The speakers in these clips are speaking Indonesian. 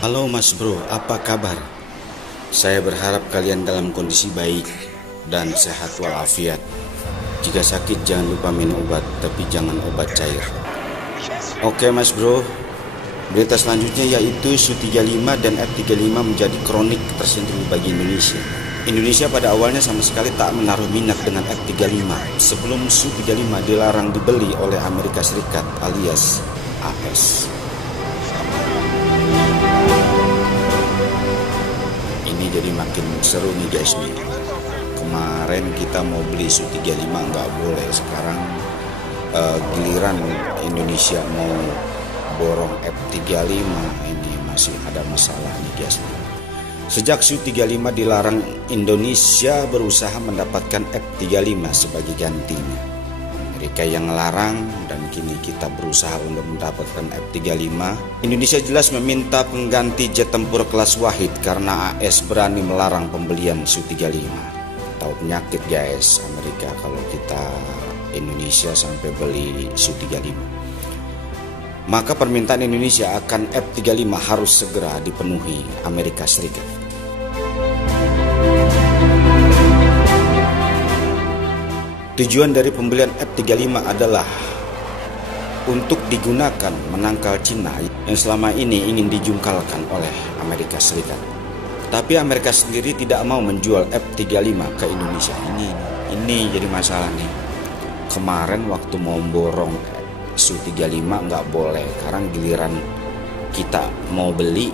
Halo Mas Bro, apa kabar? Saya berharap kalian dalam kondisi baik dan sehat walafiat. Jika sakit jangan lupa minum obat, tapi jangan obat cair. Oke Mas Bro, berita selanjutnya yaitu Su-35 dan F-35 menjadi kronik tersendiri bagi Indonesia. Indonesia pada awalnya sama sekali tak menaruh minat dengan F-35 sebelum Su-35 dilarang dibeli oleh Amerika Serikat alias AS. Ini jadi makin seru nih guys nih. Kemarin kita mau beli Su-35 nggak boleh, sekarang giliran Indonesia mau borong F-35, ini masih ada masalah nih guys nih. Sejak Su-35 dilarang, Indonesia berusaha mendapatkan F-35 sebagai gantinya. Amerika yang larang dan kini kita berusaha untuk mendapatkan F-35. Indonesia jelas meminta pengganti jet tempur kelas Wahid karena AS berani melarang pembelian Su-35. Tahu penyakit guys Amerika kalau kita Indonesia sampai beli Su-35. Maka permintaan Indonesia akan F-35 harus segera dipenuhi Amerika Serikat. Tujuan dari pembelian F-35 adalah untuk digunakan menangkal Cina yang selama ini ingin dijungkalkan oleh Amerika Serikat. Tapi Amerika sendiri tidak mau menjual F-35 ke Indonesia. Ini jadi masalah nih. Kemarin waktu mau borong Su-35 nggak boleh, sekarang giliran kita mau beli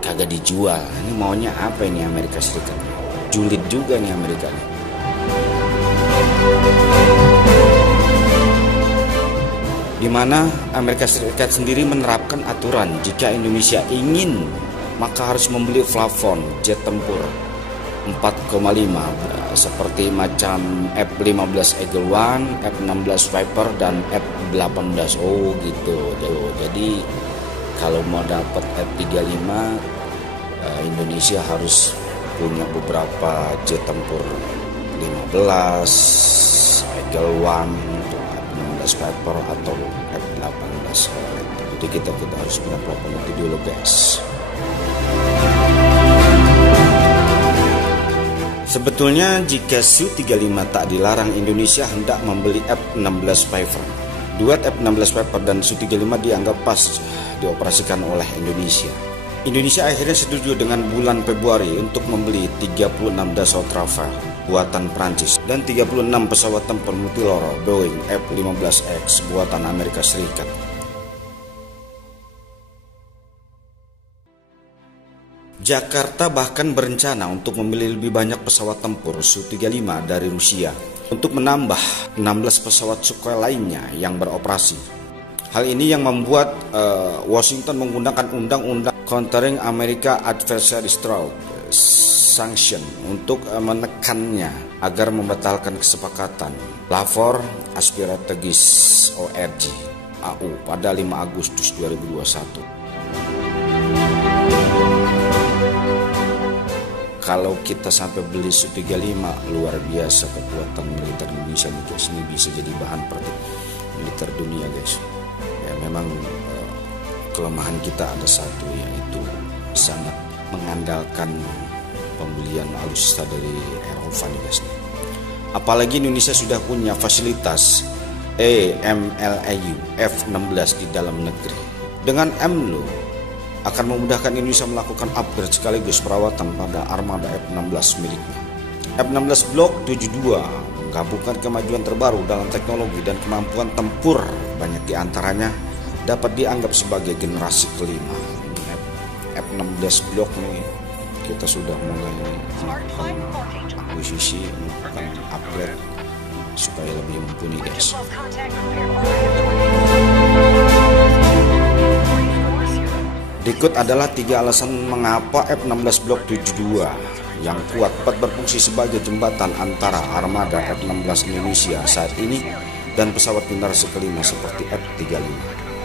kagak dijual. Ini maunya apa ini Amerika Serikat? Julid juga nih Amerika nih. Di mana Amerika Serikat sendiri menerapkan aturan jika Indonesia ingin maka harus membeli plafon jet tempur 4,5 seperti macam F-15 Eagle One, F-16 Viper dan F-18. Oh gitu. Jadi kalau mau dapat F-35 Indonesia harus punya beberapa jet tempur 15 Eagle One, F-16 Viper atau F-18. Jadi kita harus punya plafon itu dulu guys. Sebetulnya jika Su-35 tak dilarang, Indonesia hendak membeli F-16 Viper. Duet F-16 Viper dan Su-35 dianggap pas dioperasikan oleh Indonesia. Indonesia akhirnya setuju dengan bulan Februari untuk membeli 36 Dassault Rafale buatan Prancis dan 36 pesawat tempur multiloro Boeing F-15X buatan Amerika Serikat. Jakarta bahkan berencana untuk membeli lebih banyak pesawat tempur Su-35 dari Rusia untuk menambah 16 pesawat Sukhoi lainnya yang beroperasi. Hal ini yang membuat Washington menggunakan undang-undang Countering America Adversary Threat Sanction untuk menekannya agar membatalkan kesepakatan Lavor Strategis ORG AU pada 5 Agustus 2021. Kalau kita sampai beli Su-35, luar biasa kekuatan militer Indonesia nih guys. Ini bisa jadi bahan pertik militer dunia guys. Ya memang kelemahan kita ada satu, yaitu sangat mengandalkan pembelian alutsista dari Eropa nih guys. Apalagi Indonesia sudah punya fasilitas MLAU F-16 di dalam negeri. Dengan MLAU akan memudahkan Indonesia melakukan upgrade sekaligus perawatan pada armada F-16 miliknya. F-16 Block 72 menggabungkan kemajuan terbaru dalam teknologi dan kemampuan tempur. Banyak diantaranya dapat dianggap sebagai generasi kelima. F-16 Block nih kita sudah mulai melakukan akuisisi, melakukan upgrade supaya lebih mumpuni guys. Berikut adalah 3 alasan mengapa F-16 Block 72 yang kuat dapat berfungsi sebagai jembatan antara armada F-16 Indonesia saat ini dan pesawat generasi kelima seperti F-35.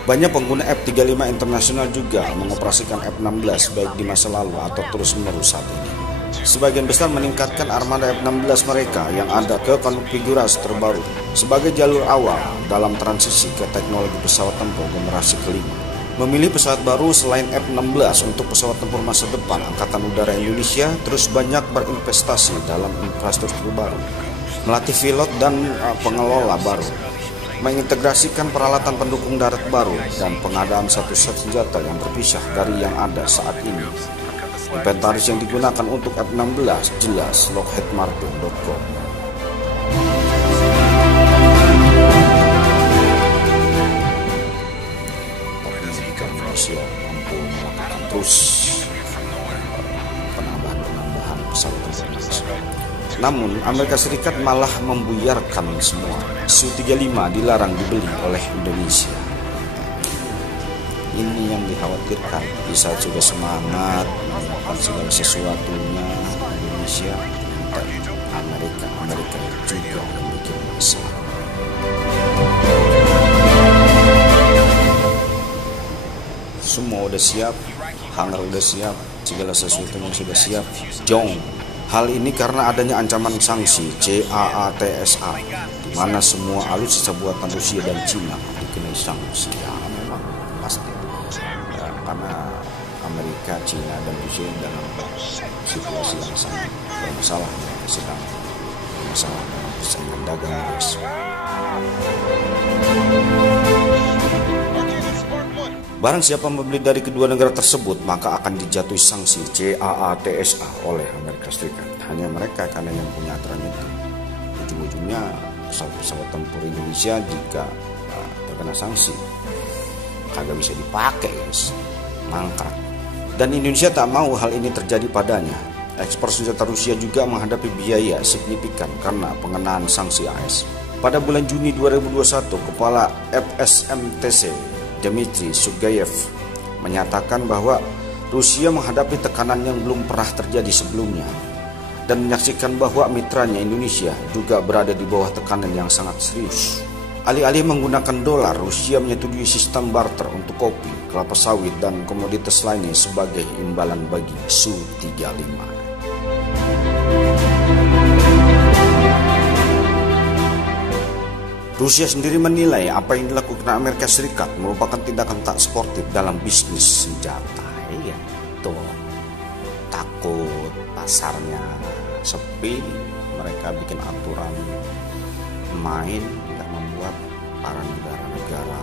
Banyak pengguna F-35 internasional juga mengoperasikan F-16 baik di masa lalu atau terus-menerus saat ini. Sebagian besar meningkatkan armada F-16 mereka yang ada ke konfigurasi terbaru sebagai jalur awal dalam transisi ke teknologi pesawat tempur generasi kelima. memilih pesawat baru selain F-16 untuk pesawat tempur masa depan Angkatan Udara Indonesia, terus banyak berinvestasi dalam infrastruktur baru, melatih pilot dan pengelola baru, mengintegrasikan peralatan pendukung darat baru, dan pengadaan satu set senjata yang terpisah dari yang ada saat ini. Inventaris yang digunakan untuk F-16 jelas lockheedmartin.com. Indonesia mampu melakukan terus penambahan pesawat tempur. Namun Amerika Serikat malah membuyarkan semua. Su-35 dilarang dibeli oleh Indonesia. Ini yang dikhawatirkan. Di saat sudah semangat menyiapkan segala sesuatunya Indonesia, dan Amerika juga yang bikin masalah. Semua udah siap, hangar udah siap, segala sesuatunya sudah siap. Jong. Hal ini karena adanya ancaman sanksi CAATSA, di mana semua alutsista buatan Rusia dan Cina dikenai sanksi. Ya, memang pasti. Ya, karena Amerika, Cina, dan Rusia dalam situasi yang sangat bermasalah, sedang bermasalah dalam persaingan dagang, guys. Barang siapa membeli dari kedua negara tersebut, maka akan dijatuhi sanksi CAATSA oleh Amerika Serikat. Hanya mereka karena yang punya aturan itu. Ujung-ujungnya pesawat tempur Indonesia jika terkena sanksi, kagak bisa dipakai, guys. Mangkrak. Dan Indonesia tak mau hal ini terjadi padanya. Ekspor senjata Rusia juga menghadapi biaya signifikan karena pengenaan sanksi AS. Pada bulan Juni 2021, Kepala FSMTC Dmitry Sugayev menyatakan bahwa Rusia menghadapi tekanan yang belum pernah terjadi sebelumnya dan menyaksikan bahwa mitranya Indonesia juga berada di bawah tekanan yang sangat serius. Alih-alih menggunakan dolar, Rusia menyetujui sistem barter untuk kopi, kelapa sawit, dan komoditas lainnya sebagai imbalan bagi Su-35. Rusia sendiri menilai apa yang dilakukan Amerika Serikat merupakan tindakan tak sportif dalam bisnis senjata. Iya, tuh takut pasarnya sepi, mereka bikin aturan main yang membuat para negara-negara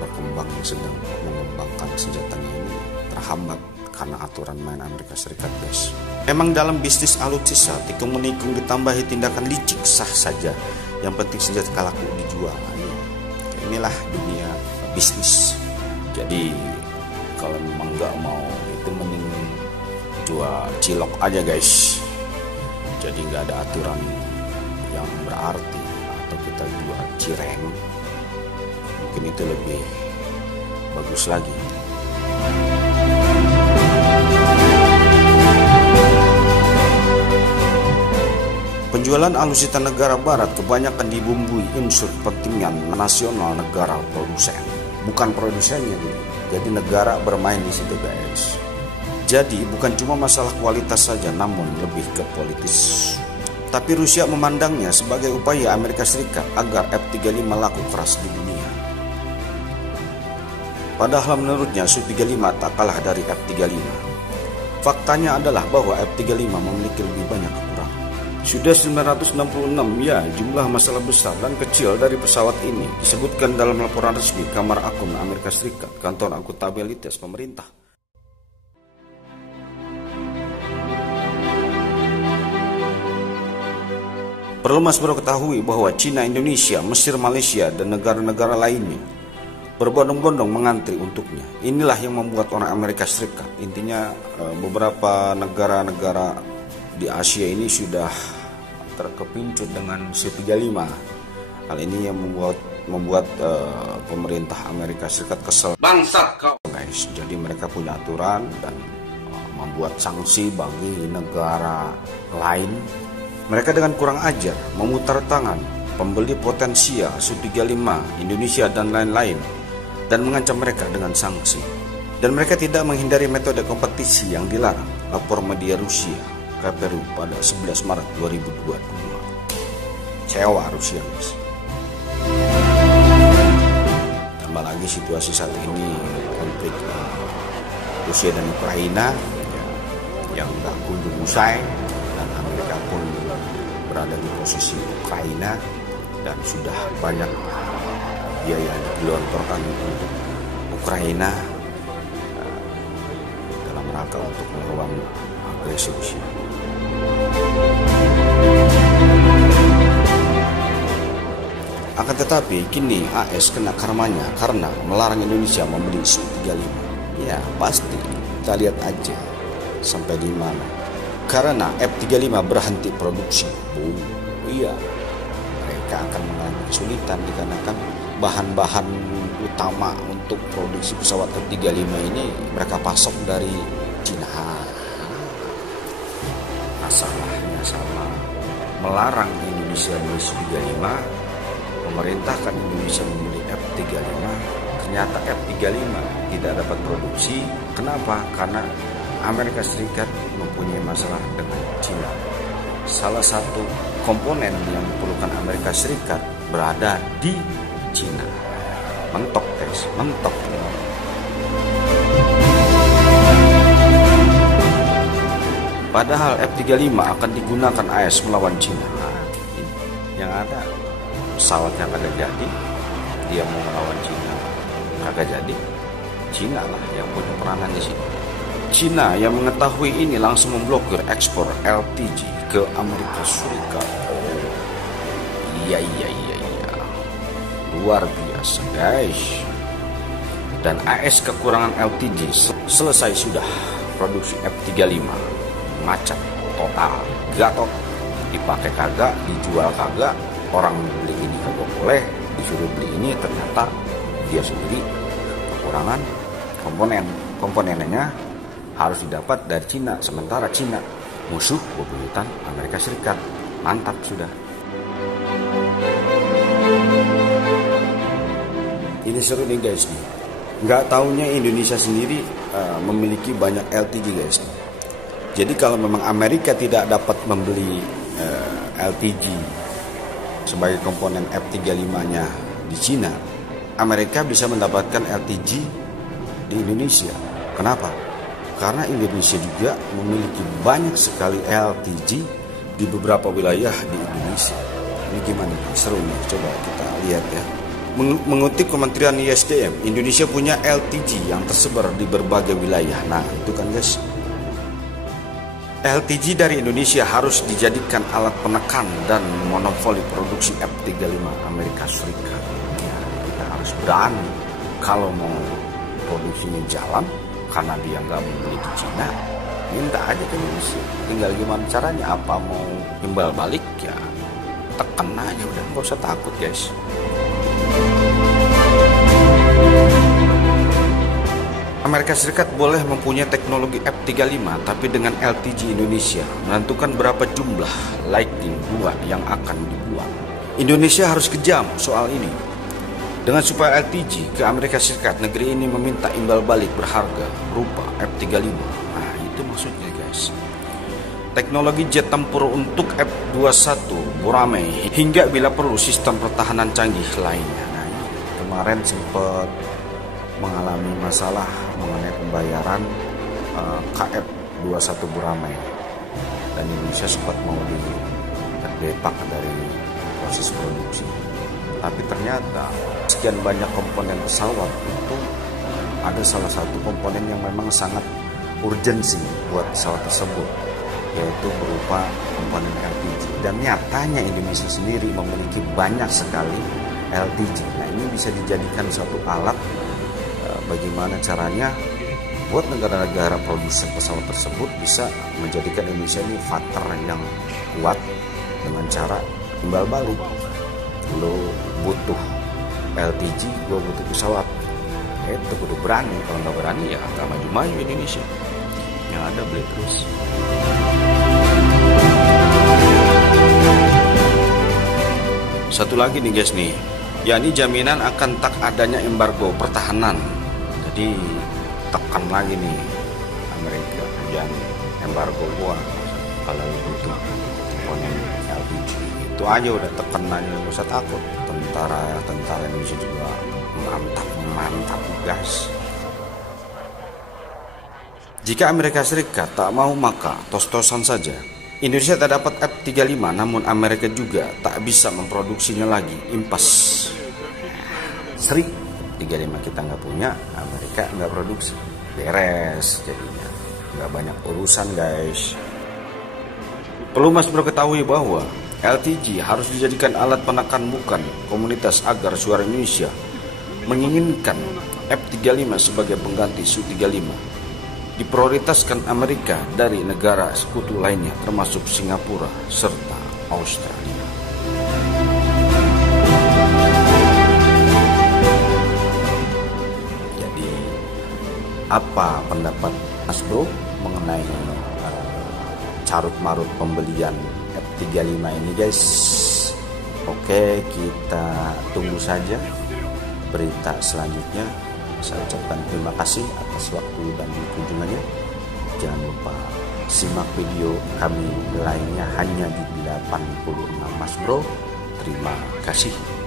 berkembang yang sedang mengembangkan senjatanya ini terhambat karena aturan main Amerika Serikat, guys. Emang dalam bisnis alutsista tikung-menikung ditambahi tindakan licik sah saja. Yang penting senjata laku dijual. Inilah dunia bisnis. Jadi kalau memang nggak mau itu mending jual cilok aja, guys. Jadi nggak ada aturan yang berarti, atau kita jual cireng, mungkin itu lebih bagus lagi. Penjualan alutsista negara barat kebanyakan dibumbui unsur kepentingan nasional negara produsen, bukan produsennya. Jadi negara bermain di situ, guys. Jadi bukan cuma masalah kualitas saja, namun lebih ke politis. Tapi Rusia memandangnya sebagai upaya Amerika Serikat agar F-35 laku keras di dunia. Padahal menurutnya Su-35 tak kalah dari F-35. Faktanya adalah bahwa F-35 memiliki lebih banyak kekurangan. Sudah 966 ya jumlah masalah besar dan kecil dari pesawat ini disebutkan dalam laporan resmi Kamar Akun Amerika Serikat, Kantor Akuntabilitas Pemerintah. Perlu Mas Bro ketahui bahwa Cina, Indonesia, Mesir, Malaysia, dan negara-negara lainnya berbondong-bondong mengantri untuknya. Inilah yang membuat orang Amerika Serikat, intinya beberapa negara-negara di Asia ini sudah terkepincut dengan Su-35. Hal ini yang membuat pemerintah Amerika Serikat kesel. Bangsat kau, guys. Jadi mereka punya aturan dan membuat sanksi bagi negara lain. Mereka dengan kurang ajar memutar tangan pembeli potensial Su-35 Indonesia dan lain-lain dan mengancam mereka dengan sanksi. Dan mereka tidak menghindari metode kompetisi yang dilarang. Lapor media Rusia KPRU pada 11 Maret 2022. Kecewa Rusia, guys. Tambah lagi situasi saat ini konflik Rusia dan Ukraina yang nggak kunjung usai, dan Amerika pun berada di posisi Ukraina dan sudah banyak biaya yang digelontorkan untuk Ukraina dalam rangka untuk melawan agresi Rusia. Akan tetapi kini AS kena karmanya karena melarang Indonesia membeli Su-35. Ya pasti, kita lihat aja sampai di mana. Karena F-35 berhenti produksi. Iya, mereka akan mengalami kesulitan dikarenakan bahan-bahan utama untuk produksi pesawat F-35 ini mereka pasok dari Cina. Masalahnya sama, melarang Indonesia membeli Su-35, memerintahkan Indonesia membeli F-35, ternyata F-35 tidak dapat produksi. Kenapa? Karena Amerika Serikat mempunyai masalah dengan Cina. Salah satu komponen yang diperlukan Amerika Serikat berada di Cina. Mentok guys, mentok. Padahal F-35 akan digunakan AS melawan Cina. Yang ada pesawatnya kagak jadi, dia mau melawan Cina kagak jadi. Cina lah yang punya peranan di sini. Cina yang mengetahui ini langsung memblokir ekspor LPG ke Amerika Serikat. Oh, iya. Luar biasa guys. Dan AS kekurangan LPG selesai sudah. Produksi F-35 macet total, gatot, dipakai kagak, dijual kagak, orang beli ini kagak boleh, disuruh beli ini, ternyata dia sendiri kekurangan komponennya harus didapat dari Cina, sementara Cina musuh bebuyutan Amerika Serikat. Mantap sudah. Ini seru nih guys nih. Nggak taunya Indonesia sendiri memiliki banyak LPG guys nih. Jadi kalau memang Amerika tidak dapat membeli LPG sebagai komponen F-35-nya di Cina, Amerika bisa mendapatkan LPG di Indonesia. Kenapa? Karena Indonesia juga memiliki banyak sekali LPG di beberapa wilayah di Indonesia. Ini gimana? Seru nih, coba kita lihat ya. Mengutip Kementerian ISDM, Indonesia punya LPG yang tersebar di berbagai wilayah. Nah, itu kan guys. LPG dari Indonesia harus dijadikan alat penekan dan monopoli produksi F-35 Amerika Serikat. Ya, kita harus berani kalau mau produksinya jalan, karena dia nggak membeli di Cina, minta aja ke Indonesia. Tinggal gimana caranya, apa mau imbal balik ya tekan aja udah, nggak usah takut guys. Amerika Serikat boleh mempunyai teknologi F-35, tapi dengan LPG Indonesia menentukan berapa jumlah Lightning II yang akan dibuat. Indonesia harus kejam soal ini. Dengan supaya LPG ke Amerika Serikat, negeri ini meminta imbal balik berharga berupa F-35. Nah, itu maksudnya guys. Teknologi jet tempur untuk F-21 Boramae hingga bila perlu sistem pertahanan canggih lainnya. Nah, ini kemarin sempat mengalami masalah mengenai pembayaran KF-21 Boramae, dan Indonesia sempat mau terdepak dari proses produksi. Tapi ternyata sekian banyak komponen pesawat itu ada salah satu komponen yang memang sangat urgensi buat pesawat tersebut, yaitu berupa komponen LPG. Dan nyatanya Indonesia sendiri memiliki banyak sekali LPG. Nah, ini bisa dijadikan suatu alat bagaimana caranya buat negara-negara produsen pesawat tersebut bisa menjadikan Indonesia ini partner yang kuat dengan cara imbal balik. Lo butuh LPG, gue butuh pesawat. Itu kudu berani. Kalau nggak berani ya nggak maju-maju Indonesia. Yang ada beli terus. Satu lagi nih guys nih, yakni jaminan akan tak adanya embargo pertahanan. Jadi tekan lagi nih Amerika, yang embargo gua kalau butuh komponen LPG. Itu aja udah tekan aja, nggak usah takut. Tentara Indonesia juga mantap guys. Jika Amerika Serikat tak mau, maka tos-tosan saja. Indonesia tak dapat F-35, namun Amerika juga tak bisa memproduksinya lagi. Impas. Seri F-35 kita nggak punya, Amerika nggak produksi. Beres jadinya. Nggak banyak urusan, guys. Perlu Mas Bro ketahui bahwa LTG harus dijadikan alat penekan bukan komunitas agar suara Indonesia menginginkan F-35 sebagai pengganti Su-35. Diprioritaskan Amerika dari negara sekutu lainnya termasuk Singapura serta Australia. Jadi apa pendapat Mas Bro mengenai carut-marut pembelian F-35 ini, guys? Oke, kita tunggu saja berita selanjutnya. Saya ucapkan terima kasih atas waktu dan kunjungannya. Jangan lupa simak video kami lainnya hanya di 86 Mas Bro. Terima kasih.